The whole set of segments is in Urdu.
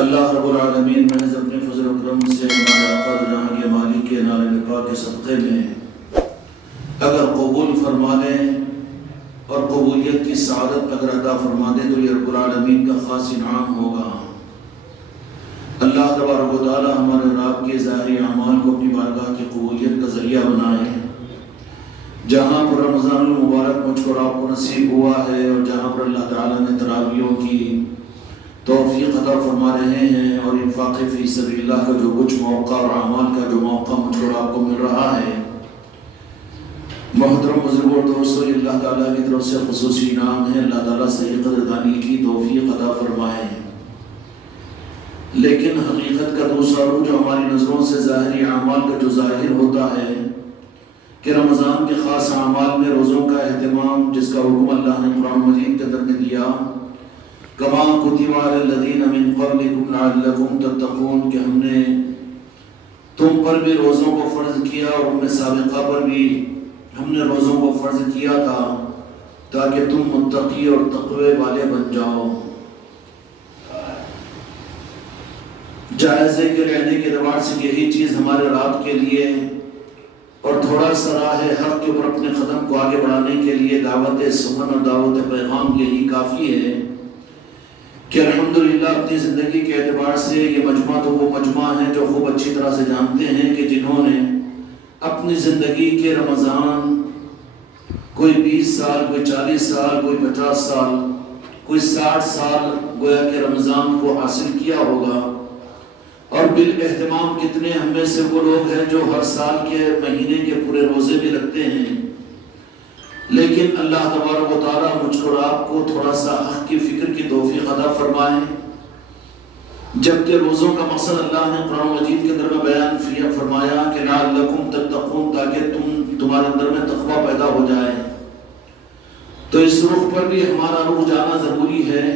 اللہ رب العالمین محض اپنے فضل و کرم سے ہمارے آقا جہاں کے مالک کے نام نکاح کے صدقے میں اگر قبول فرما لیں اور قبولیت کی سعادت اگر عطا فرما دیں تو یہ رب العالمین کا خاص انعام ہوگا۔ اللہ تبارک و تعالی ہمارے رب کے ظاہری اعمال کو اپنی بارگاہ کی قبولیت کا ذریعہ بنائے۔ جہاں پر رمضان المبارک مجھ کو آپ کو نصیب ہوا ہے اور جہاں پر اللہ تعالیٰ نے تراویحوں کی توفیق عطا فرما رہے ہیں اور انفاق فی سبیل اللہ کا جو کچھ موقع اور اعمال کا جو موقع مجھ کو آپ کو مل رہا ہے، محترم بزرگوں اور دوستوں، اللہ تعالیٰ کی طرف سے خصوصی انعام ہے۔ اللہ تعالیٰ سے قدردانی کی توفیق عطا فرمائے۔ لیکن حقیقت کا دوسرا رخ جو ہماری نظروں سے ظاہری اعمال کا جو ظاہر ہوتا ہے کہ رمضان کے خاص اعمال میں روزوں کا اہتمام، جس کا حکم اللہ نے قرآن مجید کے اندر میں دیا، کما کتب علی الذین من قبلکم لعلکم تتقون، کہ ہم نے تم پر بھی روزوں کو فرض کیا اور امم سابقہ پر بھی ہم نے روزوں کو فرض کیا تھا تاکہ تم متقی اور تقوی والے بن جاؤ۔ جائزے کے رہنے کے اعتبار سے یہی چیز ہمارے رات کے لیے اور تھوڑا سا راہ حق کے اوپر اپنے قدم کو آگے بڑھانے کے لیے دعوت سخن اور دعوت پیغام یہی کافی ہے کہ الحمدللہ اپنی زندگی کے اعتبار سے یہ مجمع تو وہ مجمع ہیں جو خوب اچھی طرح سے جانتے ہیں کہ جنہوں نے اپنی زندگی کے رمضان، کوئی 20 سال، کوئی 40 سال، کوئی 50 سال، کوئی 60 سال گویا کہ رمضان کو حاصل کیا ہوگا، اور بالاہتمام کتنے ہم میں سے وہ لوگ ہیں جو ہر سال کے مہینے کے پورے روزے بھی رکھتے ہیں۔ لیکن اللہ تبارک و تعالیٰ مجھ کو اور آپ کو تھوڑا سا حق کی فکر کی توفیق عطا فرمائے، جبکہ روزوں کا مقصد اللہ نے قرآن مجید کے اندر میں بیان فرمایا کہ لعلکم تتقون، تاکہ تمہارے اندر میں تقوی پیدا ہو جائے۔ تو اس رخ پر بھی ہمارا رخ جانا ضروری ہے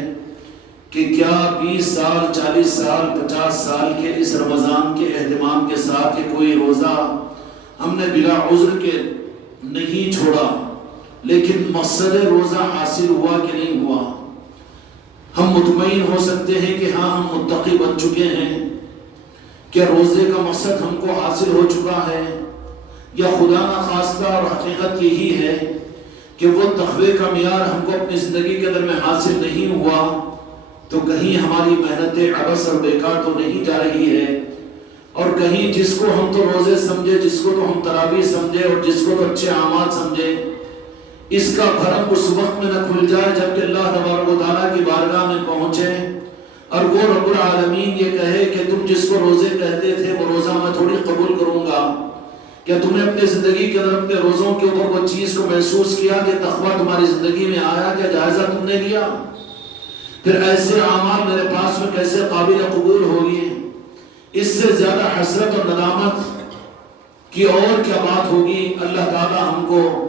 کہ کیا 20 سال، 40 سال، 50 سال کے اس رمضان کے اہتمام کے ساتھ کہ کوئی روزہ ہم نے بلا عذر کے نہیں چھوڑا، لیکن مقصد روزہ حاصل ہوا کہ نہیں ہوا؟ ہم مطمئن ہو سکتے ہیں کہ ہاں ہم متقی بن چکے ہیں؟ کیا روزے کا مقصد ہم کو حاصل ہو چکا ہے؟ یا خدا نخواستہ اور حقیقت یہی ہے کہ وہ تقوی کا معیار ہم کو اپنی زندگی کے اندر میں حاصل نہیں ہوا، تو کہیں ہماری محنتیں عبث اور بیکار تو نہیں جا رہی ہے، اور کہیں جس کو ہم تو روزے سمجھے، جس کو تو ہم تراویح سمجھے اور جس کو تو اچھے اعمال سمجھے، اس کا بھرم اس وقت میں نہ کھل جائے جبکہ اللہ تبارک و تعالیٰ کی بارگاہ میں پہنچے اور وہ رب العالمین یہ کہے کہ تم جس کو روزے کہتے تھے وہ روزہ میں تھوڑی قبول کروں گا۔ کیا تم نے اپنے زندگی کے اندر اپنے روزوں کے اوپر وہ چیز کو محسوس کیا کہ تقویٰ تمہاری زندگی میں آیا؟ کیا جائزہ تم نے لیا؟ پھر ایسے اعمال میرے پاس میں کیسے قابل قبول ہوگی؟ اس سے زیادہ حسرت اور ندامت کی اور کیا بات ہوگی؟ اللہ تعالیٰ ہم کو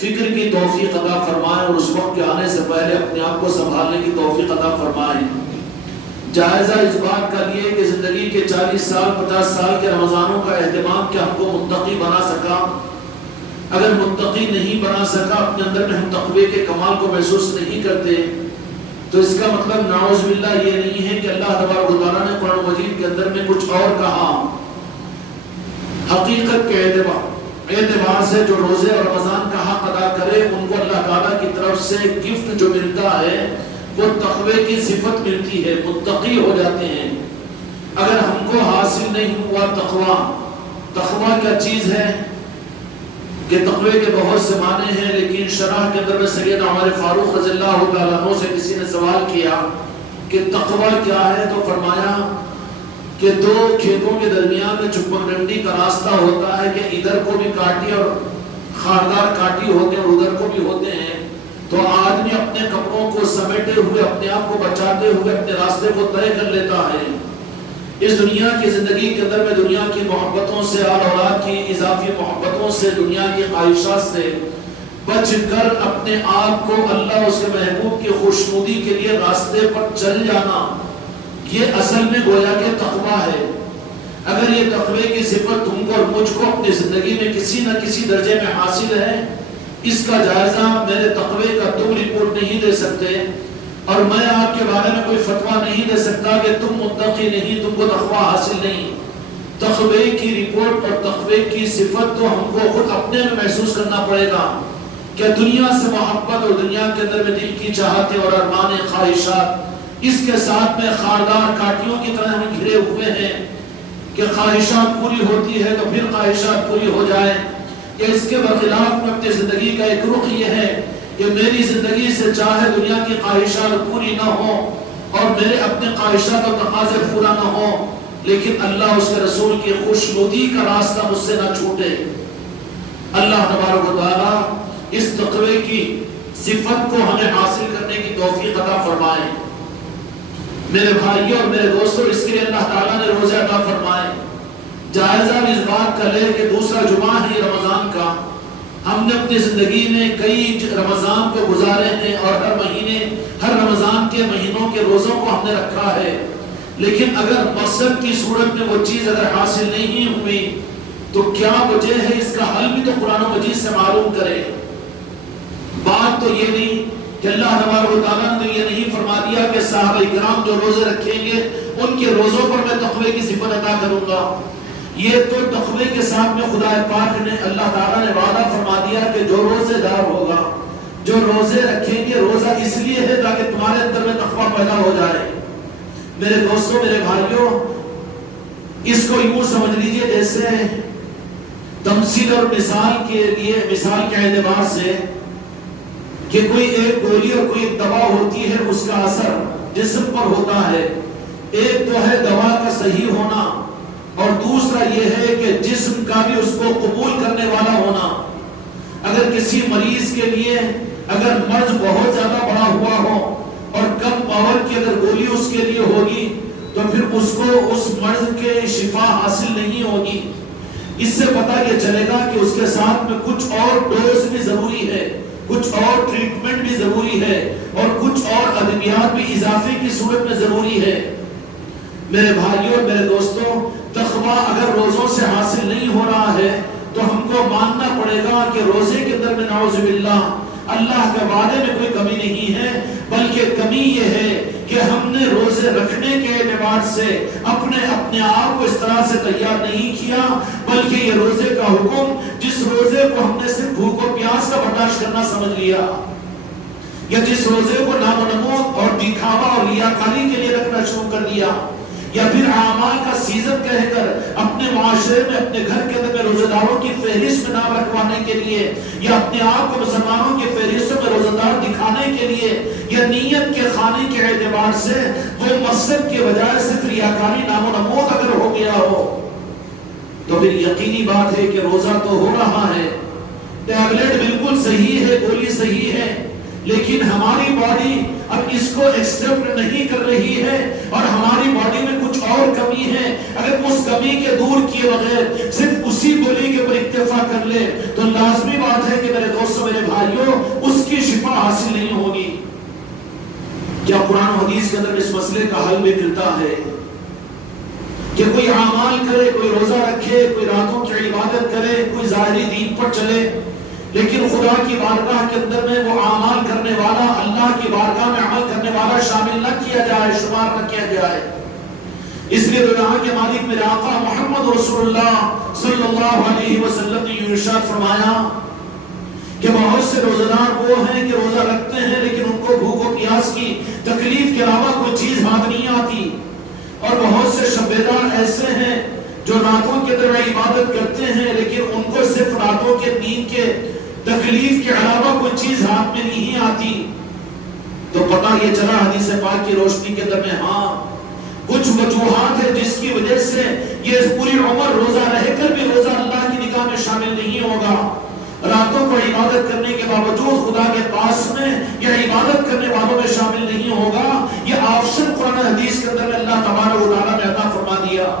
فکر کی توفیق عطا فرمائے اور اس وقت کے آنے سے پہلے اپنے آپ کو سنبھالنے کی توفیق عطا فرمائے۔ جائزہ اس بات کا لیے کہ زندگی کے 40 سال 50 سال کے رمضانوں کا اہتمام کیا ہم کو متقی بنا سکا؟ اگر متقی نہیں بنا سکا، اپنے اندر میں ہم تقوی کے کمال کو محسوس نہیں کرتے، تو اس کا مطلب نعوذ باللہ یہ نہیں ہے کہ اللہ تبارک و تعالیٰ نے قرآن مجید کے اندر میں کچھ اور کہا۔ حقیقت کے اعتبار سے جو روزے اور رمضان کا حق ادا کرے ان کو اللہ تعالیٰ کی طرف سے گفٹ جو ملتا ہے وہ تقوی کی صفت ملتی ہے، متقی ہو جاتے ہیں۔ اگر ہم کو حاصل نہیں ہوا تقوی کیا چیز ہے کہ تقوی کے بہت سے معنی ہیں، لیکن شرح کے اندر میں سیدنا عمر فاروق رضی اللہ تعالیٰ عنہ سے کسی نے سوال کیا کہ تقوی کیا ہے، تو فرمایا کہ 2 کھیتوں کے درمیان میں چپک ڈنڈی کا راستہ ہوتا ہے کہ ادھر کو بھی کاٹی اور خاردار کاٹی ہوتے ہیں اور ادھر کو بھی ہوتے ہیں، تو آدمی اپنے کپڑوں کو سمیٹے ہوئے اپنے آپ کو بچاتے ہوئے اپنے راستے کو طے کر لیتا ہے۔ اس دنیا کی زندگی کے اندر میں دنیا کی محبتوں سے، آل اولاد کی اضافی محبتوں سے، دنیا کی خواہشات سے بچ کر اپنے آپ کو اللہ اس کے محبوب کی خوشنودی کے لیے راستے پر چل جانا، یہ اصل میں گویا کہ تقویٰ ہے۔ اگر یہ تقوی کی صفت تم کو اور مجھ کو اپنی زندگی میں کسی نہ کسی درجے میں حاصل ہے، اس کا جائزہ میرے تقوی کا تم رپورٹ نہیں دے سکتے، اور میں آپ کے بارے میں کوئی فتویٰ نہیں دے سکتا کہ تم متقی نہیں، تم کو تقویٰ حاصل نہیں۔ تقوی کی رپورٹ اور تقوی کی صفت تو ہم کو خود اپنے میں محسوس کرنا پڑے گا کہ دنیا سے محبت اور دنیا کے اندر میں دل کی چاہتیں اور ارمان خواہشات، اس کے ساتھ میں خاردار کاٹیوں کی طرح ہم گھرے ہوئے ہیں کہ خواہشات پوری ہوتی ہے تو پھر خواہشات پوری ہو جائے، کہ اس کے برخلاف میں اپنی زندگی کا ایک رخ یہ ہے کہ میری زندگی سے چاہے دنیا کی خواہشات پوری نہ ہو اور میرے اپنے خواہشات اور تقاضے پورا نہ ہو، لیکن اللہ اس کے رسول کی خوشنودی کا راستہ مجھ سے نہ چھوٹے۔ اللہ تبارک و تعالی اس تقوی کی صفت کو ہمیں حاصل کرنے کی توفیق عطا فرمائے۔ میرے بھائیوں اور میرے دوستوں، اس کے لیے اللہ تعالیٰ نے روزے عطا فرمائے۔ جائزہ اس بات کا لے کہ دوسرا جمعہ ہی رمضان کا، ہم نے اپنی زندگی میں کئی رمضان کو گزارے ہیں اور ہر رمضان کے مہینوں کے روزوں کو ہم نے رکھا ہے، لیکن اگر مقصد کی صورت میں وہ چیز اگر حاصل نہیں ہوئی تو کیا وجہ ہے، اس کا حل بھی تو قرآن و مجید سے معلوم کرے۔ بات تو یہ نہیں کہ اللہ تبارک و تعالیٰ نے یہ نہیں فرما دیا کہ صحابہ کرام جو روزے رکھیں گے ان کے روزوں پر میں تقوی کی صفت عطا کروں گا۔ یہ تو تقوی کے ساتھ میں خدا پاک نے اللہ تعالیٰ نے وعدہ فرما دیا کہ جو روزے دار ہوگا، جو روزے رکھیں گے، روزہ اس لیے ہے تاکہ تمہارے اندر میں تقوی پیدا ہو جائے۔ میرے دوستوں، میرے بھائیوں، اس کو یوں سمجھ لیجئے جیسے تمثیل اور مثال کے اعتبار سے کہ کوئی ایک گولی اور کوئی ایک دوا ہوتی ہے، اس کا اثر جسم پر ہوتا ہے۔ ایک تو ہے دوا کا صحیح ہونا اور دوسرا یہ ہے کہ جسم کا بھی اس کو قبول کرنے والا ہونا۔ اگر کسی مریض کے لیے اگر مرض بہت زیادہ بڑا ہوا ہو اور کم پاور کی اگر گولی اس کے لیے ہوگی تو پھر اس کو اس مرض کے شفا حاصل نہیں ہوگی۔ اس سے پتہ یہ چلے گا کہ اس کے ساتھ میں کچھ اور ڈوز بھی ضروری ہے، کچھ اور ٹریٹمنٹ بھی ضروری ہے اور کچھ اور ادویات بھی اضافے کی صورت میں ضروری ہے۔ میرے بھائیوں اور میرے دوستوں، تقویٰ اگر روزوں سے حاصل نہیں ہو رہا ہے تو ہم کو ماننا پڑے گا کہ روزے کے اندر میں نعوذ باللہ اللہ کے وعدے میں کوئی کمی نہیں ہے، بلکہ کمی یہ ہے کہ ہم نے روزے رکھنے کے اعتبار سے اپنے آپ کو اس طرح سے تیار نہیں کیا، بلکہ یہ روزے کا حکم جس روزے کو ہم نے صرف بھوک و پیاس کا برداشت کرنا سمجھ لیا، یا جس روزے کو نام و نمود اور دکھاوا اور ریاکاری کے لیے رکھنا شروع کر دیا، یا پھر اعمال کا سیزن کہہ کر اپنے معاشرے میں اپنے گھر کے اندر میں روزہ داروں کی فہرست میں نام رکھوانے کے لیے، یا اپنے آپ کو مسلمانوں کی فہرستوں میں روزہ دار دکھانے کے لیے، یا نیت کے خانے کے اعتبار سے وہ مقصد کے بجائے صرف ریاکاری نام و نمود اگر ہو گیا ہو تو پھر یقینی بات ہے کہ روزہ تو ہو رہا ہے، ٹیبلٹ بالکل صحیح ہے، گولی صحیح ہے، لیکن ہماری باڈی اب اس کو ایکسپٹ نہیں کر رہی ہے اور ہماری باڈی میں کچھ اور کمی ہے۔ اگر اس کمی کے دور کیے بغیر صرف اسی گولی کے اوپر اکتفا کر لے تو لازمی بات ہے کہ میرے دوستوں، میرے بھائیوں، اس کی شفا حاصل نہیں ہوگی۔ کیا قرآن و حدیث کے اندر اس مسئلے کا حل بھی ملتا ہے کہ کوئی اعمال کرے، کوئی روزہ رکھے، کوئی راتوں کی عبادت کرے، کوئی ظاہری دین پر چلے، لیکن خدا کی بارگاہ کے اندر میں وہ اعمال کرنے والا، اللہ کی بارگاہ میں عمل کرنے والا شامل نہ کیا جائے، شمار نہ کیا جائے؟ اس لیے دنیا کے مالک میرے آقا محمد رسول اللہ صلی اللہ علیہ وسلم نے یہ ارشاد فرمایا کہ بہت سے روزہ دار وہ ہیں کہ روزہ رکھتے ہیں لیکن ان کو بھوک و پیاس کی تکلیف کے علاوہ کوئی چیز ہاتھ نہیں آتی، اور بہت سے شب بیدار ایسے ہیں جو راتوں کے اندر عبادت کرتے ہیں لیکن ان کو صرف راتوں کے نیند کے تکلیف کے علاوہ کوئی چیز ہاتھ میں نہیں آتی۔ تو پتہ یہ چلا حدیث پاک کی روشنی کے اندر میں ہاں کچھ وجوہات ہے جس کی وجہ سے یہ پوری عمر روزہ رہ کر بھی روزہ اللہ کی نگاہ میں شامل نہیں ہوگا، راتوں کو عبادت کرنے کے باوجود خدا کے پاس میں یا عبادت کرنے والوں میں شامل نہیں ہوگا۔ یہ آپشن قرآن حدیث کے اندر اللہ تبارک و تعالیٰ نے عطا فرما دیا۔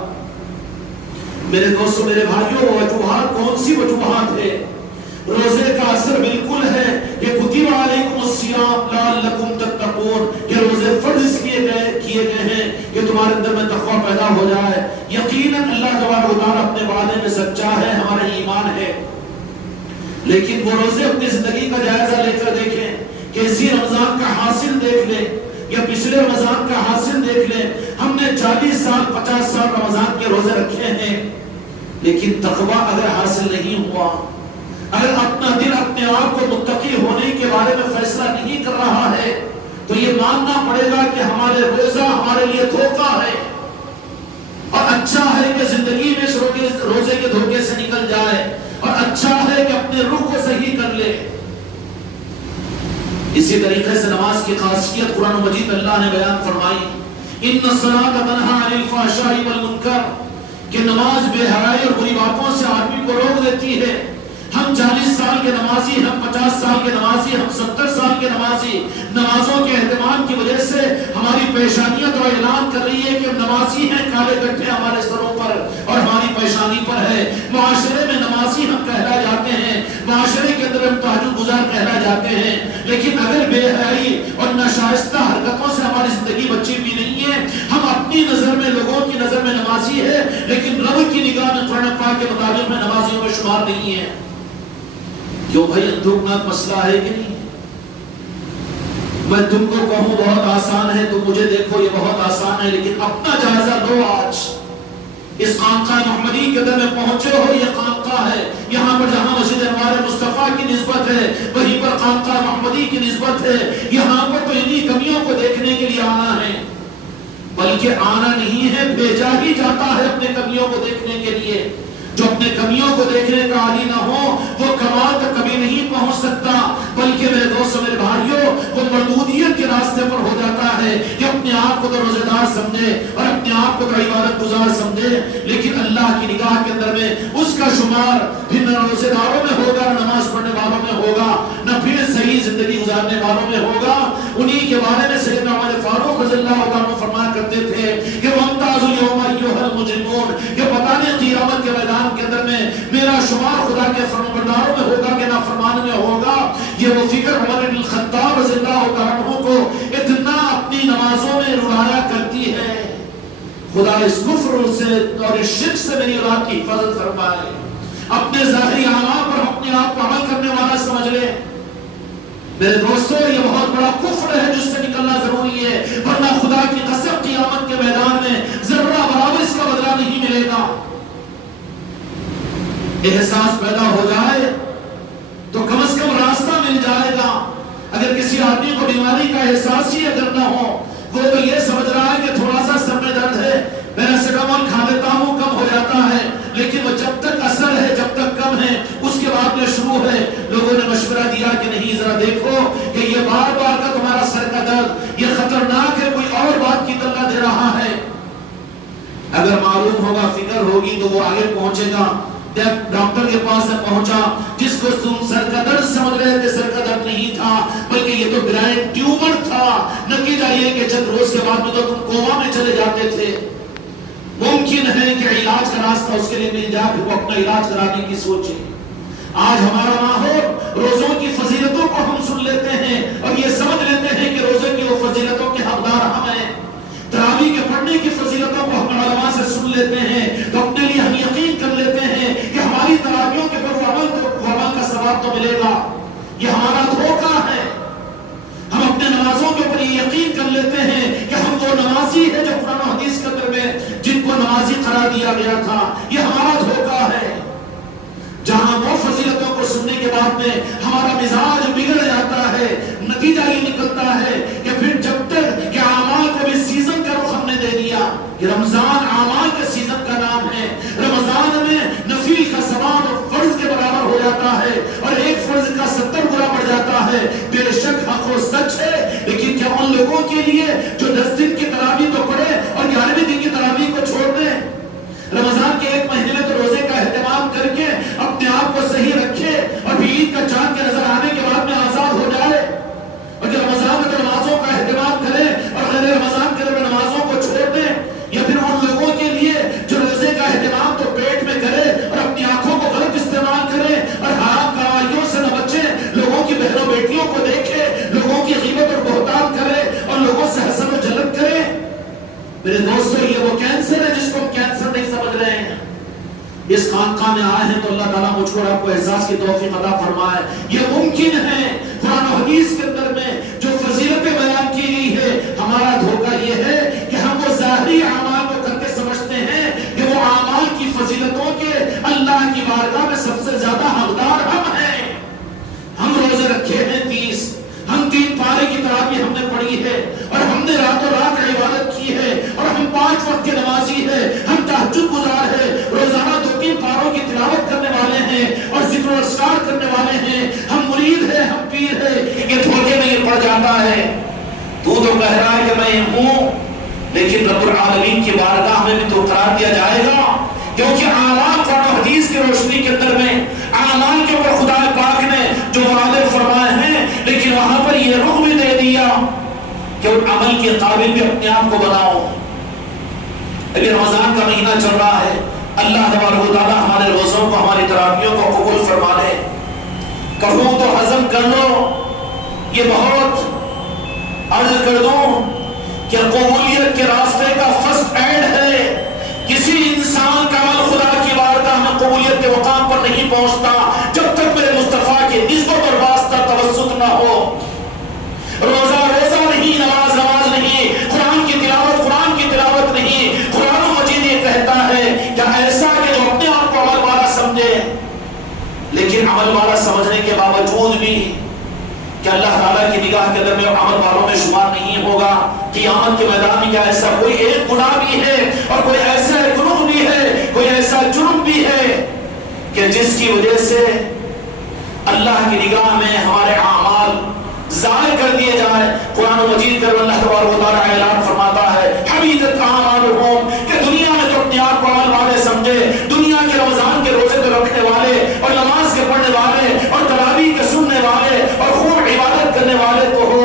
میرے دوستوں، میرے بھائیوں، وجوہات کون سی وجوہات ہے؟ روزے کا اثر بالکل ہے کہ کتب علیکم الصیام لعلکم تتقون، کہ روزے فرض کیے گئے ہیں کہ تمہارے اندر میں تقوی پیدا ہو جائے۔ یقیناً اللہ تبارک و تعالیٰ اپنے وعدے میں سچا ہے، ہمارا ایمان ہے، لیکن وہ روزے اپنی زندگی کا جائزہ لے کر دیکھیں کہ اسی رمضان کا حاصل دیکھ لیں یا پچھلے رمضان کا حاصل دیکھ لیں. ہم نے 40 سال 50 سال رمضان کے روزے رکھے ہیں، لیکن تقویٰ اگر حاصل نہیں ہوا، اگر اپنا دل اپنے آپ کو متقی ہونے کے بارے میں فیصلہ نہیں کر رہا ہے، تو یہ ماننا پڑے گا کہ ہمارے روزہ ہمارے لیے دھوکہ ہے. اور اچھا ہے کہ زندگی میں اس روزے کے دھوکے سے نکل جائے، اور اچھا ہے کہ اپنے روح کو صحیح کر لے. اسی طریقے سے نماز کی خاصیت قرآن مجید میں اللہ نے بیان فرمائی، ان الصلاۃ تنہی عن الفحشاء والمنکر، کہ نماز بے حیائی اور بری باتوں سے آدمی کو روک دیتی ہے. ہم 40 سال کے نمازی، ہم 50 سال کے نمازی، ہم 70 سال کے نمازی، نمازوں کے اہتمام کی وجہ سے ہماری پیشانیاں تو اعلان کر رہی ہے کہ ہم نمازی ہیں، کالے گٹھے ہمارے سروں پر اور ہماری پیشانی پر ہے. معاشرے میں نمازی ہم کہلا جاتے ہیں، معاشرے کے اندر ہم تہجد گزار کہلا جاتے ہیں، لیکن اگر بے حیائی اور ناشائستہ حرکتوں سے ہماری زندگی بچی بھی نہیں ہے، ہم اپنی نظر میں، لوگوں کی نظر میں نمازی ہے، لیکن رب کی نگاہ میں قرآن پاک کے مطابق میں نمازیوں میں شمار نہیں ہے. کیوں بھائی اندوکناک مسئلہ ہے کہ نہیں؟ میں تم کو کہوں بہت آسان ہے، تم مجھے دیکھو یہ بہت آسان ہے، لیکن اپنا جائزہ لو. آج اس خانقاہ محمدی کے اندر میں پہنچے ہو، یہ خانقاہ ہے، یہاں پر جہاں مسجد انوار مصطفیٰ کی نسبت ہے وہیں پر خانقاہ محمدی کی نسبت ہے. یہاں پر تو انہی کمیوں کو دیکھنے کے لیے آنا ہے، بلکہ آنا نہیں ہے، بھیجا ہی جاتا ہے اپنے کمیوں کو دیکھنے کے لیے. جو اپنے کمیوں کو دیکھنے کا عادی نہ ہو وہ کمال تک کبھی نہیں پہنچ سکتا، بلکہ میرے دوستوں، میرے بھائیوں، وہ مردودیت کے راستے پر ہو جاتا ہے کہ اپنے آپ کو تو روزہ دار سمجھے اور اپنے آپ کو تو عبادت گزار سمجھے، لیکن اللہ کی نگاہ کے اندر میں اس کا شمار پھر نہ روزے داروں میں ہوگا، نہ نماز پڑھنے والوں میں ہوگا، نہ پھر صحیح زندگی گزارنے والوں میں ہوگا. انہی کے بارے میں سیدنا عمر فاروق رضی اللہ عنہ فرمایا کرتے تھے کہ وَامْتَازُوا الْيَوْمَ أَيُّهَا الْمُجْرِمُونَ، کہ پتہ نہیں قیامت کے میدان کے اندر میں میرا شمار خدا کے فرمانبرداروں میں ہوگا کہ نافرمان میں ہوگا. یہ وہ فکر عمر بن الخطاب رضی اللہ عنہ کو اتنا اپنی نمازوں میں رلایا کرتی ہے. خدا اس کفر سے اور اس شرک سے میری اولاد کی حفاظت فرمائے. اپنے ظاہری اعمال پر اپنے آپ کو عمل کرنے والا سمجھ لے. میرے دوستو، یہ بہت بڑا کفر ہے جس سے نکلنا ضروری ہے، ورنہ خدا کی قسم قیامت کے میدان میں ذرہ برابر اس کا بدلہ نہیں ملے گا. احساس پیدا ہو جائے تو کم از کم راستہ مل جائے گا. اگر کسی آدمی کو بیماری کا احساس ہی اگر نہ ہو، وہ تو یہ سمجھ رہا ہے کہ تھوڑا سا سر میں درد ہے، پیراسیٹامول کھا لیتا ہوں کم ہو جاتا ہے، لیکن وہ جب تک اثر ہے، جب تک کم ہے، اس کے بعد میں شروع ہے. لوگوں نے مشورہ دیا کہ نہیں، ذرا دیکھو کہ یہ بار بار کا تمہارا سر کا درد یہ خطرناک ہے، کوئی اور بات کی طلع دے رہا ہے. اگر معلوم ہوگا، فکر ہوگی تو وہ آگے پہنچے گا. ڈاکٹر کے پاس میں پہنچا جس کو تم سر کا درد سمجھ رہے تھے، سر کا درد نہیں تھا بلکہ یہ تو برین ٹیومر تھا. نتیجہ یہ کہ چند روز کے بعد میں تو تم کوما میں چلے جاتے تھے. ممکن ہے کہ علاج کا راستہ اس کے لیے مل جائے، پھر وہ اپنا علاج کرانے کی سوچے. آج ہمارا ماحول روزوں کی فضیلتوں کو ہم سن لیتے ہیں اور یہ سمجھ لیتے ہیں کہ روزے کی وہ فضیلتوں کے حقدار ہم ہیں. تراویح کے پڑھنے کی فضیلتوں کو ہم علماء سے سن لیتے ہیں تو اپنے لیے ہم یقین کر لیتے ہیں کہ ہماری تراویحوں کے پر عمل کا ثواب تو ملے گا. یہ ہمارا دھوکہ ہے. ہم اپنے نمازوں کے اوپر یہ یقین کر لیتے ہیں کہ ہم وہ نمازی ہیں جو قرآن و حدیث کے اندر میں جن کو نمازی قرار دیا گیا تھا. یہ ہمارا دھوکہ ہے. جہاں وہ فضیلتوں کو سننے کے بعد میں ہمارا مزاج بگڑ جاتا ہے، نتیجہ یہ نکلتا ہے کہ پھر جب تک کہ اعمال کو بھی سیزن کا رخ ہم نے دے دیا کہ رمضان اعمال کے سیزن کا نام ہے. رمضان میں نفل کا ثواب فرض کے برابر ہو جاتا ہے اور ایک فرض کا 70 گنا بڑھ جاتا ہے. بے شک حق و سچ ہے، لیکن کیا ان لوگوں کے لیے جو 10 دن کی تراویح تو پڑھے اور 11ویں دن کی تراویح کو چھوڑ دیں؟ رمضان کے ایک مہینے میں تو روزے کا اہتمام کر کے اپنے آپ کو صحیح رکھے اور پھر عید کا چاند کے نظر آنے کے بعد میں آزاد ہو جائے. اور جو رمضان میں نمازوں کا اہتمام کرے اور غیر رمضان کے اندر نمازوں کو چھوڑ دیں، یا پھر ان لوگوں کے لیے جو روزے کا اہتمام تو پیٹ میں کرے اور اپنی آنکھوں کو غلط استعمال کرے اور حرام کمائیوں سے نہ بچے، لوگوں کی بہنوں بیٹیوں کو دیکھے، لوگوں کی غیبت اور بہتان کرے اور لوگوں سے حسد و جلد کرے. میرے دوستو، یہ وہ کینسر ہے جس کو ہم کینسر نہیں سمجھ رہے ہیں. اس خانقاہ میں آئے ہیں تو اللہ تعالیٰ مجھ کو اور آپ کو احساس کی توفیق عطا فرمائے. یہ ممکن ہے قرآن و حدیث کے اندر میں جو فضیلتیں بیان کی گئی ہے ہمارا دھوکہ یہ ہے کہ ہم وہ ظاہری اعمال کو کر کے سمجھتے ہیں کہ وہ اعمال کی فضیلتوں کے اللہ کی بارگاہ میں سب سے زیادہ حقدار ہم ہیں. ہم روزے رکھے ہیں 30، ہم 3 پارے کی تراویح ہم نے پڑھی ہے، اور ہم نے راتوں رات عبادت کی ہے، اور ہم 5 وقت کے نمازی ہے، ہم تہجد گزار ہے، روزانہ 2-3 پاروں کی تلاوت کرنے والے ہیں اور ذکر و اذکار کرنے والے ہیں، ہم مرید ہیں، ہم پیر ہیں. یہ دھوکے میں یہ پڑ جاتا ہے. تو کہہ رہا ہے کہ میں ہوں، لیکن رب العالمین کی بارگاہ میں بھی تو قرار دیا جائے گا، کیونکہ اعمال قرآن و حدیث کی روشنی کے اندر میں اعمال کے اوپر خدا پاک نے جو وعدے فرمائے ہیں، لیکن وہاں پر یہ رخ بھی دے دیا کہ عمل کے قابل بھی اپنے آپ کو بناؤ. ابھی رمضان کا مہینہ چل رہا ہے، اللہ تبارک و تعالیٰ ہمارے روزوں کو، ہماری تراویحوں کو قبول فرما لے. کہوں تو ہضم کر لو، یہ بہت عرض کر دوں کہ قبولیت کے راستے کا فرسٹ ایڈ ہے. کسی انسان کا عمل خدا کی بارگاہ میں قبولیت کے مقام پر نہیں پہنچتا جب تک میرے مصطفیٰ کی نسبت اور واسطہ توسط نہ ہو. روزہ روزہ نہیں، نماز نماز نہیں، قرآن کی تلاوت نہیں. قرآن مجید یہ کہتا ہے کہ ایسا کہ جو اپنے آپ کو عمل والا سمجھے، لیکن عمل والا سمجھنے کے باوجود بھی کہ اللہ تعالیٰ کی نگاہ کے اندر میں عمل والوں میں شمار نہیں ہوگا. قیامت کے میدان میں کیا ایسا کوئی ایک گناہ بھی ہے اور کوئی ایسا گناہ بھی ہے، کوئی ایسا جرم بھی ہے کہ جس کی وجہ سے اللہ کی نگاہ میں ہمارے اعمال ضائع کر دیے جائیں. قرآن مجید میں اللہ تبارک و تعالیٰ اعلان فرماتا ہے حبیطت اعمالہم، کہ دنیا میں تو اپنے آپ کو عمل والے سمجھے، دنیا کے رمضان کے روزے کو رکھنے والے اور نماز کے پڑھنے والے اور تراویح کے سننے والے اور خوب عبادت کرنے والے تو ہو،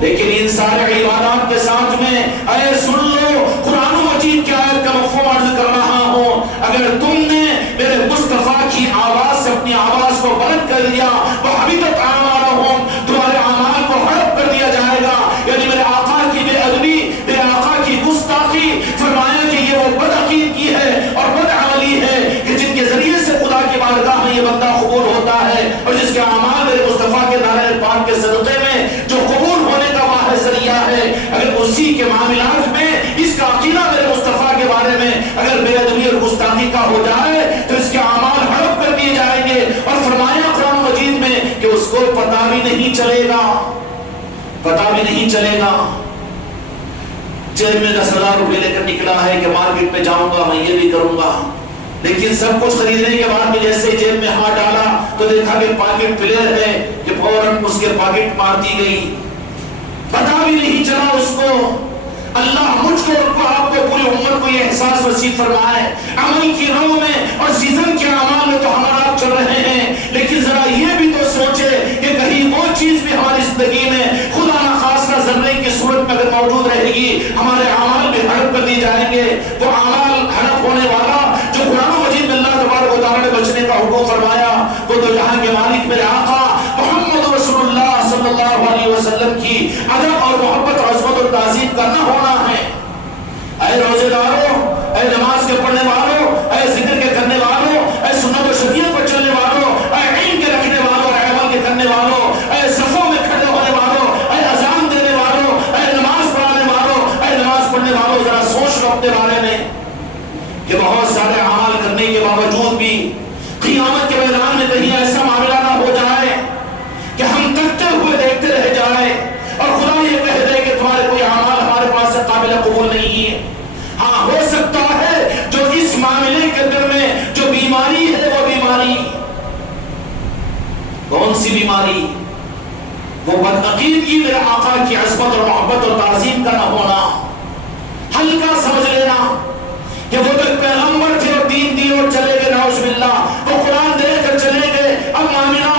لیکن ان سارے عبادات کے ساتھ میں اے سن لو، قرآن مجید کی آیت کا مفہوم عرض کر رہا ہوں. اگر تم نے میرے مصطفیٰ کی آواز سے اپنی آواز کو بلند کر دیا، وہ حبیطت اعمالہم، تمہارے اعمال کو ہڑپ کر دیا جائے گا. یعنی میرے آقا کی بے ادبی، میرے آقا کی گستاخی، فرمایا کہ یہ وہ بدعقیدگی ہے اور بدعملی ہے کہ جن کے ذریعے سے خدا کی بارگاہ میں یہ بندہ قبول ہوتا ہے، اور جس کے اعمال میرے مصطفیٰ کے نعرہ پاک کے صدقے میں جو قبول ہونے کا واحد ذریعہ ہے، اگر اسی کے معاملات میں اس کا عقیدہ میرے مصطفیٰ کے بارے میں اگر بے ادبی اور گستاخی کا ہو جائے تو اس کے اعمال ہڑپ کر دیے جائیں گے. اور فرمایا قرآن مجید میں کہ اس کو پتہ بھی نہیں چلے گا، پتہ بھی نہیں چلے گا. جیب میں 10,000 روپے لے کر نکلا ہے کہ مارکیٹ میں جاؤں گا، میں یہ بھی کروں گا، لیکن سب کچھ خریدنے کے بعد بھی جیسے جیب میں ہاتھ ڈالا تو دیکھا کہ پاکٹ پلیئر ہے کہ فوراً اس کے پاکٹ مار دی گئی، پتہ بھی نہیں چلا اس کو. اللہ مجھ کو آپ کو پوری امت کو یہ احساس نصیب فرمائے. عمل کی رو میں اور سیزن کے اعمال میں تو ہمارا آپ چل رہے ہیں، لیکن ذرا یہ بھی تو سوچے کہ کہیں وہ چیز بھی ہماری زندگی میں خدا نخواستہ ذرے کی صورت میں اگر موجود رہے گی، ہمارے اعمال بھی ہڑپ کر دی جائیں گے. وہ اعمال ہڑپ ہونے والا جو قرآن مجید میں اللہ تبارک و تعالیٰ نے بچنے کا حکم فرمایا، وہ تو جہاں کے مالک میرے آقا محمد رسول اللہ صلی اللہ علیہ وسلم کی ادب اور محبت اور عظمت اور تعظیم کرنا ہونا ہے. اے روزے داروں، اے نماز کے پڑھنے والوں، اے ذکر کے کرنے والوں، اے سنت و شریعت پر چلنے والوں، اے علم کے رکھنے والوں اور عمل کے کرنے والوں، اے صفوں میں کھڑے ہونے والوں، اے اذان دینے والوں، اے نماز پڑھانے والوں، اے نماز پڑھنے والوں، ذرا سوچ لو اپنے بارے میں کہ بہت سارے اعمال کرنے کے باوجود بھی قیامت کے میدان میں کہیں ایسا معاملہ نہ ہو جائے کہ ہم تکتے ہوئے دیکھتے رہ جائیں اور خدا یہ کہہ دے کہ تمہارے کوئی اعمال ہمارے پاس سے قابل قبول نہیں ہے. ہاں ہو سکتا ہے جو اس معاملے کے اندر میں جو بیماری ہے، وہ بیماری کون سی بیماری؟ وہ بدعقیدگی میرے آقا کی عظمت اور محبت اور تعظیم کا نہ ہونا. ہلکا سمجھ لینا کہ وہ تو پیغمبر تھے اور دین دی اور چلے گئے، نعوذ باللہ، وہ قرآن دے کر چلے گئے، اب معاملہ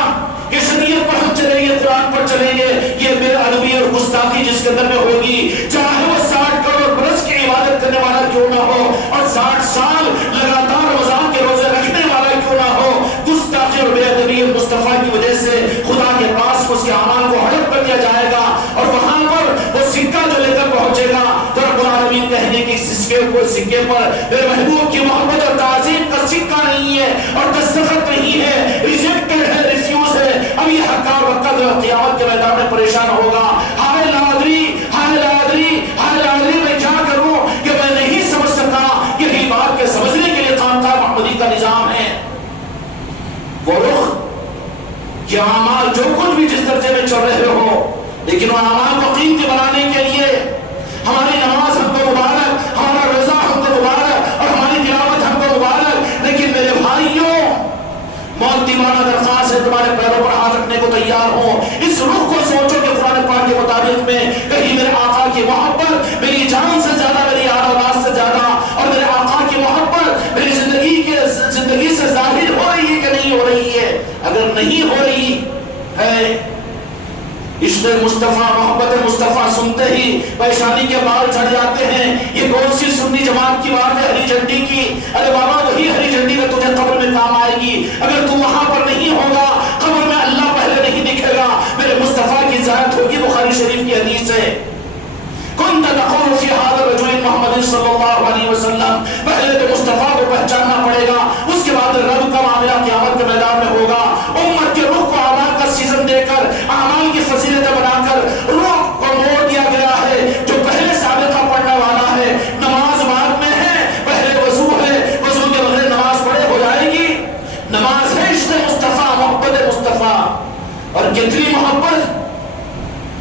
کہ شریعت پر ہم چلیں گے، قرآن پر چلیں گے. یہ بے ادبی اور گستاخی جس کے اندر میں ہوگی، چاہے وہ 60 کروڑ برس کی عبادت کرنے والا کیوں نہ ہو اور 60 سال لگاتار رمضان کے روزے رکھنے والا کیوں نہ ہو، گستاخی اور بے ادبی اور مصطفیٰ کی وجہ سے خدا کے پاس اس کے اعمال کو ہڑپ کر دیا جائے گا، اور وہاں پر وہ سکہ جو لے کر پہنچے گا تو رب العالمین کہنے کی سکے پر میرے محبوب کی محبت اور تعظیم کا سکہ نہیں ہے اور دستخط نہیں ہے، ریجیکٹڈ ہے، ریفیوز ہے. اب یہ حقار وقت قیامت کے میدان میں پریشان ہوگا. ہائے لادری، ہائے لادری، یہ اعمال جو کچھ بھی جس درجے میں چل رہے ہو، لیکن وہ اعمال کو قیمتی بنانے کے لیے ہماری نماز ہم کو مبارک، ہمارا روزہ ہم کو مبارک اور ہماری تلاوت ہم کو مبارک، لیکن میرے بھائیوں موت دیوانہ درخواست ہے تمہارے پیروں پر ہاتھ رکھنے کو تیار ہو۔ اس رخ کو سوچو کہ قرآن پاک کے مطابق میں کہیں میرے آقا کی محبت میری جان سے زیادہ، میری یار اولاد سے زیادہ، اور میرے آقا کی محبت میری زندگی سے ظاہر ہو رہی ہے کہ نہیں ہو رہی ہے؟ اگر نہیں ہو رہی ہے، عشق مصطفیٰ، محبت مصطفیٰ سنتے ہی پریشانی کے بال چڑھ جاتے ہیں۔ یہ کون سی سنی جماعت کی بات ہے ہری جھنڈی کی؟ ارے بابا وہی ہری جھنڈی میں تجھے قبر میں کام آئے گی۔ اگر تم وہاں پر نہیں ہوگا، قبر میں اللہ پہلے نہیں دکھے گا، میرے مصطفیٰ کی زیارت ہوگی۔ بخاری شریف کی حدیث ہے، كنت تقول في هذا الرجل محمد صلی اللہ علیہ وسلم، پہلے تو مصطفیٰ کو پہچاننا پڑے گا، اس کے بعد رب کا معاملہ قیامت کے میدان میں ہوگا۔ امت کے روح کو اعمال کا سیزن دے کر، اعمال کی فضیلتیں بنا کر روح کو موڑ دیا گیا ہے۔ جو پہلے سابقہ پڑھنے والا ہے، نماز بعد میں ہے، پہلے وضو ہے، وضو کے بغیر نماز پڑھے ہو جائے گی؟ نماز ہے عشق مصطفیٰ، محبت مصطفیٰ، اور کتنی محبت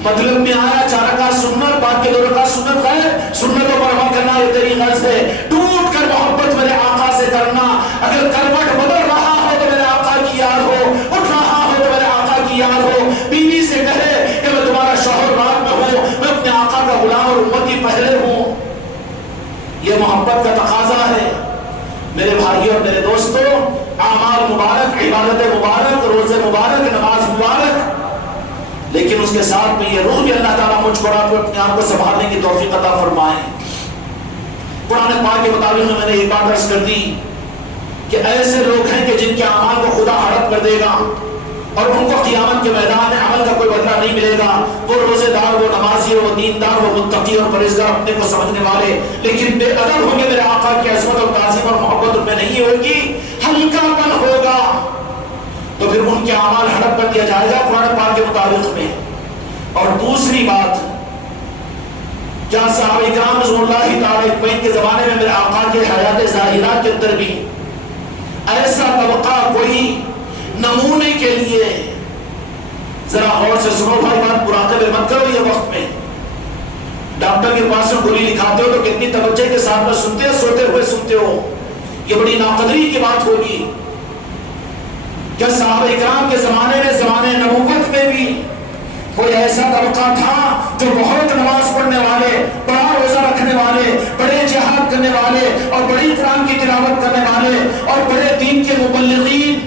مطلب میں آیا 4 رکعت سنت، بعد کے 2 رکعت سنت ہے، سنتوں پر عمل کرنا یہ تیری غرض ہے۔ ٹوٹ کر محبت میرے آقا سے کرنا۔ اگر کروٹ بدل رہا ہو تو میرے آقا کی یاد ہو، اٹھ رہا ہو تو میرے آقا کی یاد ہو۔ بیوی سے کہے کہ میں تمہارا شوہر رات میں ہوں، میں اپنے آقا کا غلام اور امتی پہلے ہوں۔ یہ محبت کا تقاضا ہے میرے بھائیوں اور میرے دوستوں۔ اعمال مبارک، عبادت مبارک، روزے مبارک، نماز مبارک، لیکن اس کے ساتھ میں یہ روح بھی اللہ تعالیٰ مجھ کو رات کو اپنے آپ کو سنبھالنے کی توفیق عطا فرمائے۔ قرآن پاک کے مطابق میں نے ایک بات عرض کر دی کہ ایسے لوگ ہیں کہ جن کے اعمال کو خدا ہڑپ کر دے گا اور ان کو قیامت کے میدان میں عمل کا کوئی بدلہ نہیں ملے گا۔ وہ روزے دار، وہ نمازی، وہ دیندار، وہ متقی اور پرہیزگار، اپنے کو سمجھنے والے، لیکن بے ادب ہوں گے، میرے آقا کی عظمت اور تعظیم اور محبت ان میں نہیں ہوگی، ہلکا پن ہوگا، تو پھر ان کے اعمال ہڑپ کر دیا جائے گا قرآن پاک کے مطابق میں۔ اور دوسری بات، کیا صحابہ کرام رضوان اللہ تعالی اجمعین کے زمانے میں میرے آقا کے حیات ظاہرہ کے اندر بھی ایسا طبقہ کوئی نمونے کے لیے، ذرا غور سے سنو بھائی، بات مراقبے مت کرو یہ وقت میں۔ ڈاکٹر کے پاس میں گولی لکھاتے ہو تو کتنی توجہ کے ساتھ میں سنتے ہو، سوتے ہوئے سنتے ہو، یہ بڑی ناقدری کی بات ہوگی۔ کیا صحابہ کرام کے زمانے میں، زمانے نبوت میں بھی کوئی ایسا طبقہ تھا جو بہت نماز پڑھنے والے، بڑا روزہ رکھنے والے، بڑے جہاد کرنے والے اور بڑی قرآن کی تلاوت کرنے والے اور بڑے دین کے مبلغین،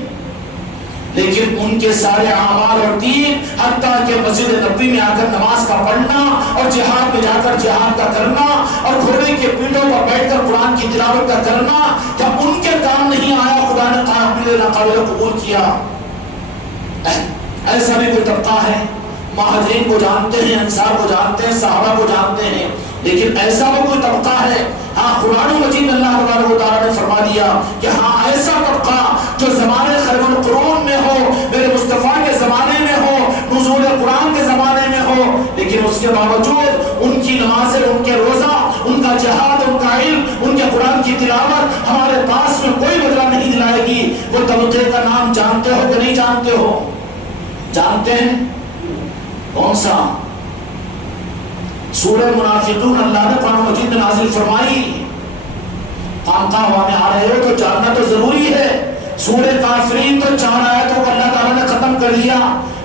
لیکن ان کے سارے اعمال اور دین، حتیٰ کہ مسجد نبوی میں آ کر نماز کا پڑھنا اور جہاد میں جا کر جہاد کا کرنا اور گھوڑے کے پیٹوں پر بیٹھ کر قرآن کی تلاوت کا کرنا، جب ان کے کام نہیں آیا خدا نے قابل قبول کیا۔ ایسا بھی کوئی طبقہ ہے، مہاجرین کو جانتے ہیں، انصار کو جانتے ہیں، صحابہ کو جانتے ہیں، لیکن ایسا بھی کوئی طبقہ ہے، ہاں قرآن مجید اللہ تبارک و تعالیٰ نے فرما دیا کہ ہاں ایسا طبقہ جو زمانے خیر القرون میں ہو، میرے مصطفیٰ کے زمانے میں ہو، نزول قرآن کے زمانے میں ہو، لیکن اس کے باوجود ان کی نمازیں، ان کے روزہ، ان کا جہاد، ان کا علم، ان کے قرآن کی تلاوت ہمارے پاس میں کوئی بدلہ نہیں دلائے گی۔ وہ طبقے کا نام جانتے ہو کہ نہیں جانتے ہو؟ جانتے ہیں؟ کون سا؟ سورہ منافقون اللہ نے قرآن مجید میں نازل فرمائی۔ خانقاہ میں آ رہے ہو تو جاننا تو ضروری ہے۔ سورہ کافرین تو 4 آیتوں کو اللہ تعالیٰ نے ختم کر دیا،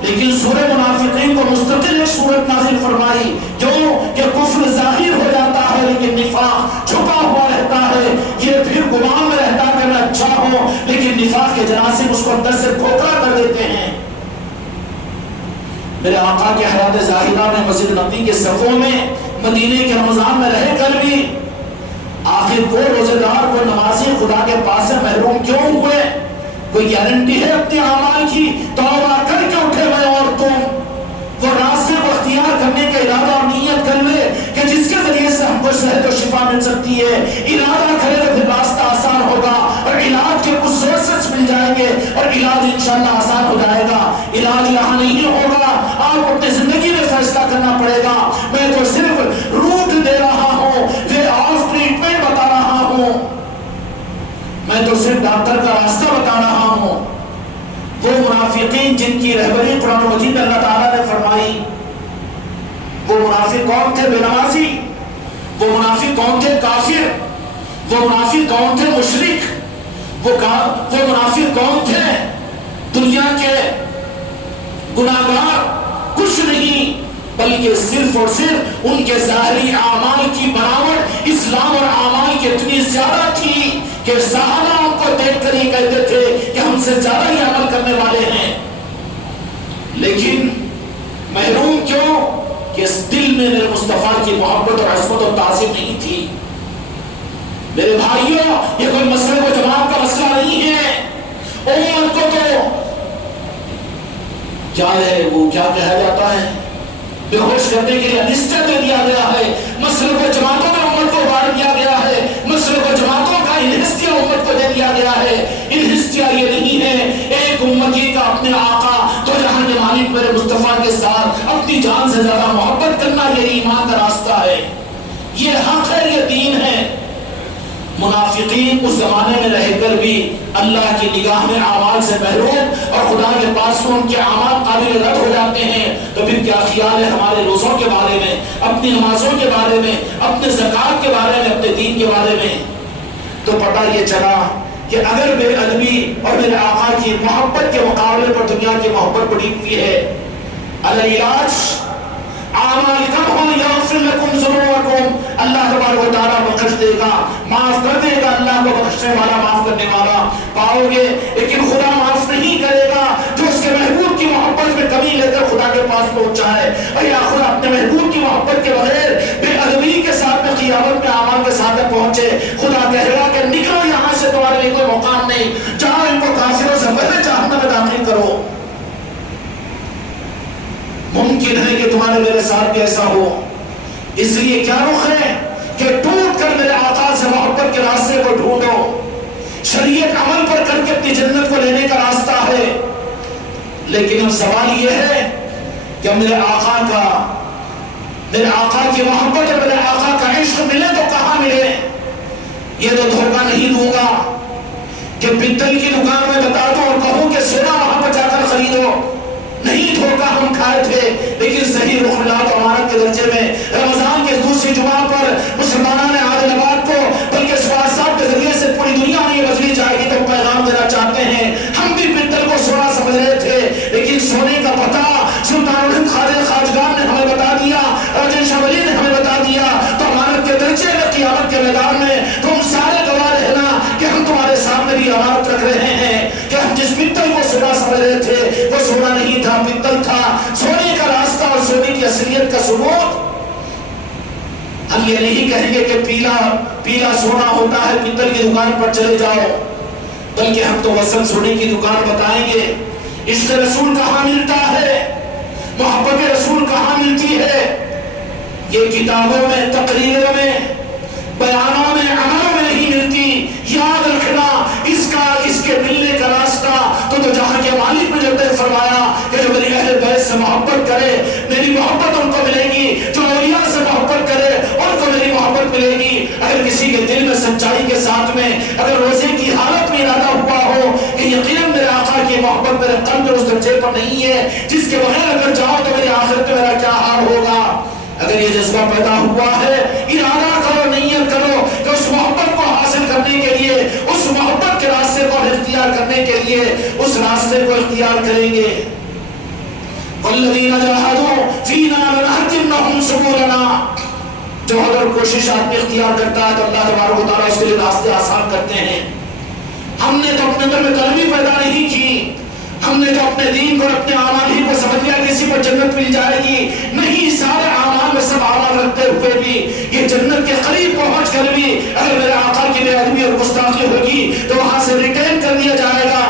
لیکن سورہ منافقین کو مستقل ایک سورت نازل فرمائی، جو کہ کفر ظاہر ہو جاتا ہے لیکن نفاق چھپا ہوا رہتا ہے۔ یہ پھر گمان میں رہتا ہے کہ میں اچھا ہوں، لیکن نفاق کے جراثیم اس کو اندر سے کھوکھلا کر دیتے ہیں۔ میرے آقا کے حیات ظاہرہ میں مسجد نبوی کے صفوں میں، مدینے کے رمضان میں رہ کر بھی آخر کو روزے دار کو نمازی خدا کے پاس سے محروم کیوں ہوئے؟ کوئی گارنٹی ہے اپنے اعمال کی؟ توبہ کر کے اٹھے ہوئے اور تم وہ راستے کو اختیار کرنے کا ارادہ اور نیت کر لے کہ جس کے ذریعے سے ہم کو صحت و شفا مل سکتی ہے، ارادہ کرے تو پھر راستہ آسان ہوگا اور علاج کے کچھ سورسز مل جائیں گے اور علاج انشاءاللہ آسان ہو جائے گا۔ علاج یہاں نہیں ہوگا، آپ کو اپنی زندگی میں فیصلہ کرنا پڑے گا۔ میں تو صرف روٹ دے رہا ہوں، وے آف ٹریٹمنٹ بتا رہا ہوں، میں تو صرف ڈاکٹر کا راستہ بتا رہا ہوں۔ وہ منافقین جن کی رہبری قرآن مجید میں اللہ تعالیٰ نے فرمائی، وہ منافق کون تھے؟ بے نمازی۔ وہ منافق کون تھے؟ کافر۔ وہ منافق کون تھے؟ مشرک۔ وہ منافق کون تھے؟ دنیا کے گناہگار۔ کچھ نہیں بلکہ صرف اور صرف ان کے ظاہری اعمال کی بناوٹ اسلام اور اعمال کی اتنی زیادہ تھی کہ صحابہ ان کو دیکھ کر ہی کہتے تھے کہ ہم سے زیادہ ہی عمل کرنے والے ہیں، لیکن محروم کیوں؟ کہ اس دل میں میرے مصطفیٰ کی محبت اور عظمت اور تعظیم نہیں تھی۔ میرے بھائیوں، یہ کوئی مسئلہ و جماعت کا مسئلہ نہیں ہے۔ امت کو تو کیا ہے، وہ کیا کہا جاتا ہے، بے ہوش کرنے کے لیے انسٹا دے دیا گیا ہے۔ مسئلہ و جماعتوں میں امت کو بانٹ دیا گیا ہے۔ مسئلہ و جماعتوں کا انہستیہ امت کو دے دیا گیا ہے۔ انہستیہ یہ نہیں ہے ایک امتی کا اپنے آقا تو جہاں کے مالک میرے مصطفیٰ کے ساتھ اپنی جان سے زیادہ محبت کرنا، یہ ایمان کا راستہ ہے، یہ حق ہے، یہ دین ہے۔ منافقین اس زمانے میں رہ کر بھی اللہ کی نگاہ میں اعمال سے محروم اور خدا کے پاس میں ان کے اعمال قابل رد ہو جاتے ہیں، تو پھر کیا خیال ہے ہمارے روزوں کے بارے میں، اپنی نمازوں کے بارے میں، اپنے زکوٰۃ کے بارے میں، اپنے دین کے بارے میں؟ تو پتہ یہ چلا کہ اگر بے ادبی اور میرے آقا کی محبت کے مقابلے پر دنیا کی محبت بڑی ہوئی ہے، العلاج اعمال کم ہو یغفر لکم ذنوبکم، اللہ تبارک و تعالیٰ بخش دے گا، معاف کر دے گا، اللہ کو بخشنے والا، معاف کرنے والا پاؤ گے۔ لیکن خدا معاف نہیں کرے گا جو اس کے محبوب کی محبت میں کمی لے کر خدا کے پاس پہنچا ہے، اور یا خدا اپنے محبوب کی محبت کے بغیر بے ادبی کے ساتھ میں قیامت میں اعمال کے ساتھ پہنچے، خدا کہے گا کہ نکلو یہاں سے، تمہارے لیے کوئی مقام نہیں، جاؤ ان کو کافروں سے پہلے جہنم میں داخل کرو۔ ممکن ہے کہ تمہارے میرے ساتھ بھی ایسا ہو، اس لیے کیا رخ ہے کہ ٹوٹ کر میرے آقا سے محبت کے راستے کو ڈھونڈو، شریعت عمل پر کر کے اپنی جنت کو لینے کا راستہ ہے۔ لیکن اب سوال یہ ہے کہ میرے آقا کی محبت اور میرے آقا کا عشق ملے تو کہاں ملے؟ یہ تو دھوکہ نہیں دوں گا کہ پتل کی دکان میں بتا دوں اور کہوں کہ سونا وہاں پر جا کر خریدو، نہیں دھوکہ ہم کھائے تھے، لیکن صحیح رخلات امانت کے درجے میں رمضان کے دوسری جمعہ پر مسلمانوں نے عادل آباد کو بلکہ سواس صاحب کے ذریعے سے پوری دنیا میں یہ بجلی جائے گی تو پیغام دینا چاہتے ہیں۔ ہم بھی پتل کو سونا سمجھ رہے تھے، لیکن سونے کا پتہ سلطان الہند خواجہ خواجگان نے ہمیں بتا دیا، راجن شاہ ولی نے ہمیں بتا دیا، تو امانت کے درجے میں قیامت کے میدان میں تم سارے گواہ رہنا کہ ہم تمہارے سامنے بھی امانت رکھ رہے ہیں کہ ہم جس پتل کو سونا سمجھ رہے تھے وہ سونا نہیں تھا، پتل تھا۔ سونے کا راستہ اور سونے کی اصلیت کا ثبوت ہم یہ نہیں کہیں گے کہ پیلا سونا ہوتا ہے، پتل کی دکان پر چلے جاؤ، بلکہ ہم تو وصل سونے کی دکان بتائیں گے۔ عشق رسول کہاں ملتا ہے؟ محبت رسول کہاں ملتی ہے؟ یہ کتابوں میں، تقریروں میں، بیانوں میں، عملوں میں نہیں ملتی۔ یاد رکھنا اس کے ملنے کا راستہ تو جہاں کے مالک نے جب تک فرمایا کہ جو میری اہل بیت سے محبت کرے میری محبت ان کو ملے گی، جو اولیاء سے محبت کرے ان کو میری محبت ملے گی۔ اگر کسی کے دل میں سچائی کے ساتھ میں اگر روزے کی حالت میں ارادہ ہوا ہو کہ یقیناً میرے آقا کی محبت میرے قلب میں اس درجے پر نہیں ہے جس کے بغیر اگر جاؤ تو میری آخرت میں میرا کیا حال ہوگا، اگر یہ جذبہ پیدا ہوا ہے، ارادہ کرو، نیت کرو کہ اس محبت کو حاصل کرنے کے لیے، اس محبت کے راستے کو اختیار کرنے کے لیے اس راستے کو اختیار کریں گے۔ والذین جاہدوا فینا لنہدینہم سبلنا، جو اگر کوشش آدمی اختیار کرتا ہے تو اللہ تبارک و تعالیٰ اس کے لیے راستے آسان کرتے ہیں۔ ہم نے تو اپنے اندر میں طلبی پیدا نہیں کی، ہم نے تو اپنے دین کو اپنے اعمال ہی کو سمجھ لیا کسی پر جنت مل جائے گی، نہیں، سارے اعمال میں سب اعمال رکھتے ہوئے بھی یہ جنت کے قریب پہنچ کر بھی اگر میرے آقا کی بے ادبی اور گستاخی ہوگی تو وہاں سے ریٹین کر دیا جائے گا۔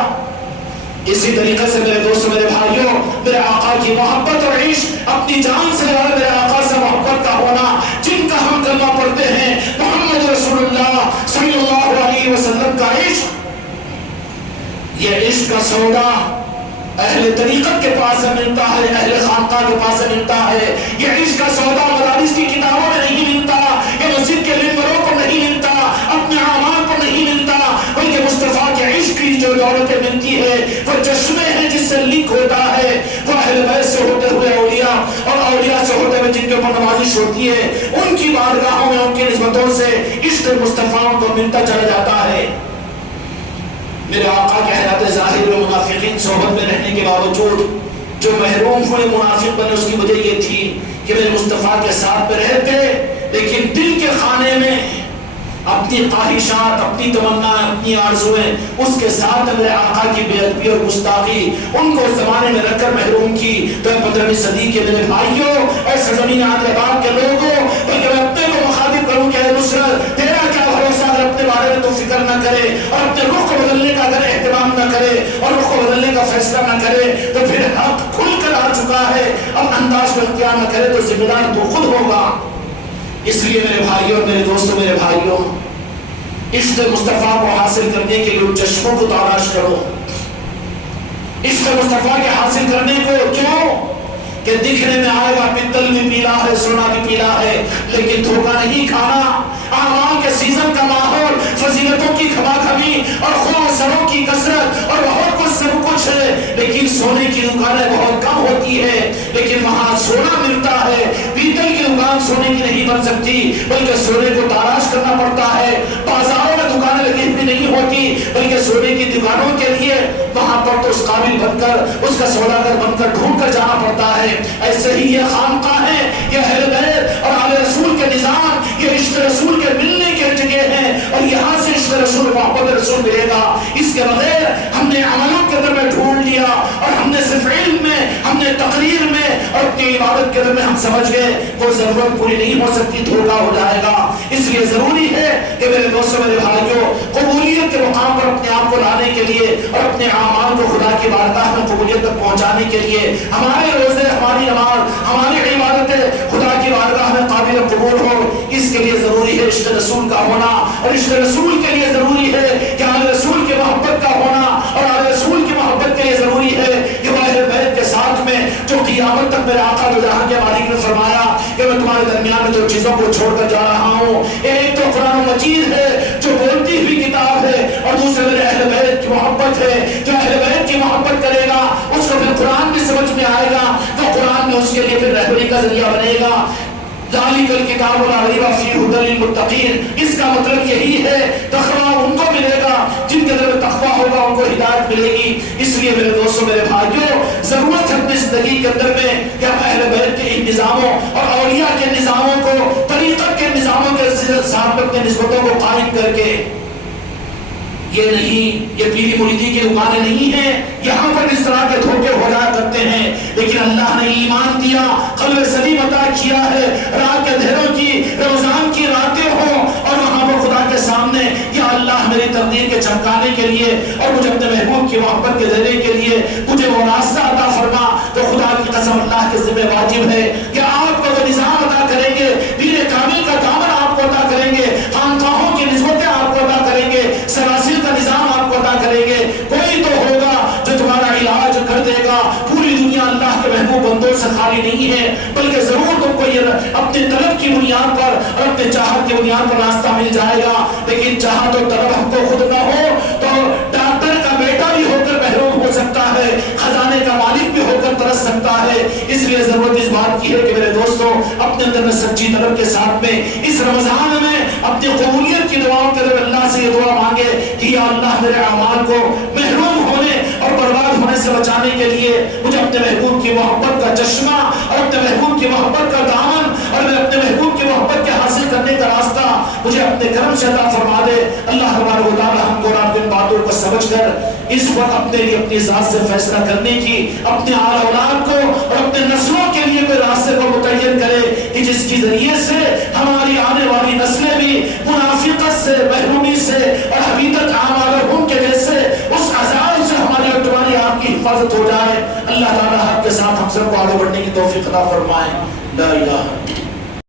اسی طریقے سے میرے دوستوں، میرے بھائیوں، میرے آقا کی محبت اور عشق اپنی جان سے زیادہ میرے آقا سے محبت کا ہونا، جن کا ہم کلمہ پڑھتے ہیں محمد رسول اللہ صلی اللہ علیہ وسلم کا عشق، یہ عشق کا سودا اہل طریقت کے پاس سے ملتا ہے، اہل خانقاہ کے پاس سے ملتا ہے۔ یہ عشق کا سودا مدارس کی کتابوں میں نہیں ملتا، یہ مسجد کے ممبروں کو نہیں ملتا، اپنے اعمال کو نہیں ملتا، بلکہ مصطفیٰ کے عشق کی جو دولتیں ملتی ہے وہ چشمے ہیں نزدیک ہوتا ہے وہ اہل بیت سے ہوتے ہوئے اولیاء اور اولیاء سے ہوتے ہوئے جن کے اوپر نوازش ہوتی ہے ان کی بارگاہوں میں ان کی نسبتوں سے عشق مصطفیٰ کو ملتا چلا جاتا ہے۔ میرے آقا کے حیات ظاہر میں منافقین صحبت میں رہنے کے باوجود جو محروم ہوئے منافق بنے اس کی وجہ یہ تھی کہ میرے مصطفیٰ کے ساتھ میں رہتے لیکن دل کے خانے میں اپنی خواہشات، اپنی تمنا، اپنی آرزویں اس کے ساتھ میرے آقا کی بے ادبی اور گستاخی ان کو اس زمانے میں رکھ کر محروم کی۔ تو 15ویں صدی کے میرے بھائیوں اور سرزمین عادل آباد کے لوگوں، بلکہ میں اپنے کو مخاطب کروں کہ اے نصرت تیرا کیا بھروسہ اگر اپنے بارے میں تو فکر نہ کرے اور اپنے رخ کو بدلنے کا اگر اہتمام نہ کرے اور رخ کو بدلنے کا فیصلہ نہ کرے تو پھر حق کھل کر آ چکا ہے، اب انداز کو اختیار نہ کرے تو ذمہ دار تو خود ہوگا۔ اس لیے میرے بھائیوں، میرے دوستوں، میرے بھائیوں، عشق مصطفیٰ کو حاصل کرنے کے لیے چشموں کو تلاش کرو۔ عشق مصطفیٰ کے حاصل کرنے کو کیوں کہ دکھنے میں آئے گا پتل بھی پیلا ہے، سونا بھی پیلا ہے، لیکن دھوکہ نہیں کھانا۔ اعمال کے سیزن کا ماحول، فضیلتوں کی کھما کھمی اور خون سروں کی کثرت اور بہت کچھ سب کچھ ہے، لیکن سونے کی دکانیں بہت کم ہوتی ہے، لیکن وہاں سونا ملتا ہے۔ پیتل کی دکان سونے کی نہیں بن سکتی بلکہ سونے کو تلاش کرنا پڑتا ہے۔ بازاروں میں دکانیں لگی ہوئی نہیں ہوتی بلکہ سونے کی دکانوں کے لیے وہاں پر تو اس قابل بن کر، اس کا سوداگر بن کر ڈھونڈ کر جانا پڑتا ہے۔ ایسے ہی یہ خانقاہیں، یہ اہل بیت اور آل رسول کے نظام، یہ عشق رسول کے ملنے کی جگہ ہیں اور یہاں سے عشق رسول، محبت رسول ملے گا۔ اس کے بغیر ہم نے عملوں کے اندر میں ڈھونڈ لیا اور ہم نے صرف علم میں، ہم نے تقریر میں اور اپنی عبادت کے اندر میں ہم سمجھ گئے وہ ضرورت پوری نہیں ہو سکتی، دھوکہ ہو جائے گا۔ اس لیے ضروری ہے کہ میرے دوستوں، میرے بھائیوں، قبولیت کے مقام پر اپنے آپ کو لانے کے لیے اور اپنے اعمال کو خدا کی بارگاہ میں قبولیت تک پہنچانے کے لیے ہمارے روزے، ہماری نماز، ہماری عبادتیں خدا کی بارگاہ میں قابل قبول ہو، اس کے لیے ضروری ہے عشق رسول کا ہونا، اور عشق رسول کے لیے ضروری ہے کہ آل رسول کی محبت کا ہونا، اور آل رسول کی محبت کے لیے ضروری ہے کہ وہ اہل بیت کے ساتھ میں جو قیامت تک میرے آقا جو جہاں کے مالک نے فرمایا کہ میں تمہارے درمیان میں جو چیزوں کو چھوڑ کر جا رہا ہوں، ایک تو قرآن مجید ہے جو بولتی ہوئی کتاب ہے، اور دوسرے میرے اہل بیت کی محبت ہے۔ جو اہل بیت کی محبت کرے گا اس کو پھر قرآن بھی سمجھ میں آئے گا تو قرآن میں اس کے لیے پھر رہبری کا ذریعہ بنے گا۔ ذالک الکتاب لا ریب فیہ ھدی للمتقین، اس کا مطلب یہی ہے تقویٰ ان کو ملے گا جن کے دل میں تقویٰ ہوگا، ان کو ہدایت ملے گی۔ اس لیے میرے دوستوں، میرے بھائیوں، ضرورت ہے اپنی زندگی کے اندر میں کہ ہم اہل بیت کے ان نظاموں اور اولیاء کے نظاموں کو، طریقت کے نظاموں کے ساتھ اپنے نسبتوں کو قائم کر کے، یہ نہیں، یہ پیلی مریدی کی دکانیں نہیں ہیں، یہاں پر اس طرح کے دھوکے ہو جایا کرتے ہیں، لیکن اللہ نے ایمان دیا، قلب سلیم عطا کیا ہے، رات کے اندھیروں کی، رمضان کی راتیں ہوں اور وہاں پر خدا کے سامنے یا اللہ میری تقدیر کے چمکانے کے لیے اور مجھے اپنے محبوب کی محبت کے دینے کے لیے مجھے وہ راستہ عطا فرما، تو خدا کی قسم اللہ کے ذمہ واجب ہے کہ آپ کو وہ نظام عطا کریں گے، دین کامل کا دامن آپ کو عطا کریں گے، خانقاہوں کی نسبتیں آپ کو عطا کریں گے، سلاسل کا نظام آپ کو عطا کریں گے۔ کوئی تو ہوگا جو تمہارا علاج کر دے گا۔ پوری دنیا اللہ کے محبوب بندوں سے خالی نہیں ہے، بلکہ ضرور تم کو یہ اپنے طلب کی بنیاد پر اور اپنے چاہت کی بنیاد پر راستہ مل جائے گا، لیکن چاہت اور طلب ہم کو خود نہ ہو تو ڈاکٹر کا بیٹا بھی ہو کر محروم ہو سکتا ہے، خزانے کا مالک بھی ہو کر ترس سکتا ہے۔ اس لیے ضرورت اس بات کی ہے کہ میرے دوستوں اپنے اندر میں سچی طلب کے ساتھ میں اس رمضان میں اپنی قبولیت کی دعاؤں کے لیے اللہ سے یہ دعا مانگے کہ یا اللہ میرے اعمال کو محروم ہونے اور برباد ہونے سے بچانے کے لیے مجھے اپنے محبوب کی محبت کا چشمہ اور اپنے محبوب کی محبت کا دامن اور میں اپنے محبوب کی محبت کے حاصل کرنے کا راستہ مجھے اپنے کرم سے عطا فرما دے۔ اللہ تبارک و تعالی ہم کو اور ان باتوں کو سمجھ کر اس وقت اپنے لیے اپنی ذات سے فیصلہ کرنے کی، اپنے آل اولاد کو اور اپنے نسلوں کے لیے کوئی راستے کو متعین کرے کہ جس کے ذریعے سے ہماری آنے والی نسلیں بھی منافقت سے، محرومی سے اور حبیطت اعمالہم کے جیسے اس عذاب سے ہماری اور تمہاری آپ کی حفاظت ہو جائے۔ اللہ تعالی حق کے ساتھ ہم سب کو آگے بڑھنے کی توفیق عطا فرمائے۔ لا الہ